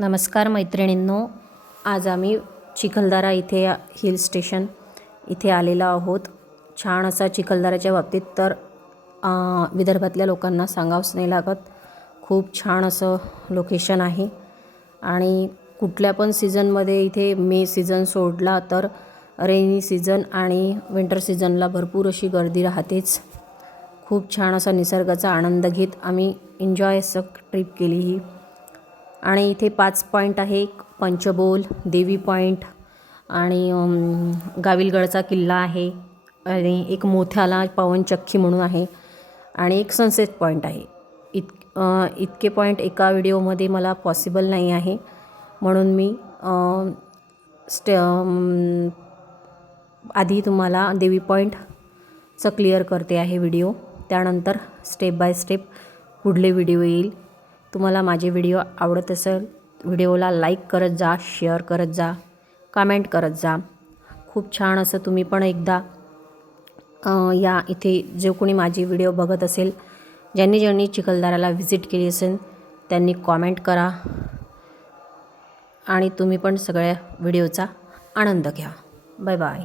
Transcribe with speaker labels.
Speaker 1: नमस्कार मैत्रिणींनो आज आम्ही चिखलदरा इथे हिल स्टेशन इथे आलेलो आहोत. छान असा चिखलदाराच्या बाबतीत तर विदर्भातल्या लोकांना सांगावंच नाही लागत. खूप छान असं लोकेशन आहे. आणि कुठल्या पण सीझनमध्ये इथे मे सीझन सोडला तर रेनी सीझन आणि विंटर सीझनला भरपूर अशी गर्दी राहतेच. खूप छान असा निसर्गाचा आनंद घेत आम्ही एन्जॉय असं ट्रिप केली ही. आणि इथे पाच पॉईंट आहे. पंचबोल देवी पॉईंट आणि गाविलगडचा किल्ला आहे. आणि एक मोथ्याला पवनचक्की म्हणून आहे. आणि एक सनसेट पॉईंट आहे. इत इतके पॉईंट एका व्हिडिओमध्ये मला पॉसिबल नाही आहे. म्हणून मी स्टे आधी तुम्हाला देवी पॉईंटचं क्लिअर करते आहे व्हिडिओ त्यानंतर स्टेप बाय स्टेप पुढले व्हिडिओ येईल. तुम्हाला माझे व्हिडिओ आवडत असेल व्हिडिओला लाईक करत जा शेअर करत जा कमेंट करत जा. खूप छान असं तुम्ही पण एकदा या इथे जो कोणी माझी व्हिडिओ बघत असेल ज्यांनी ज्यांनी चिखलदाराला व्हिजिट केली असेल त्यांनी कॉमेंट करा. आणि तुम्ही पण सगळ्या व्हिडिओचा आनंद घ्या. Bye bye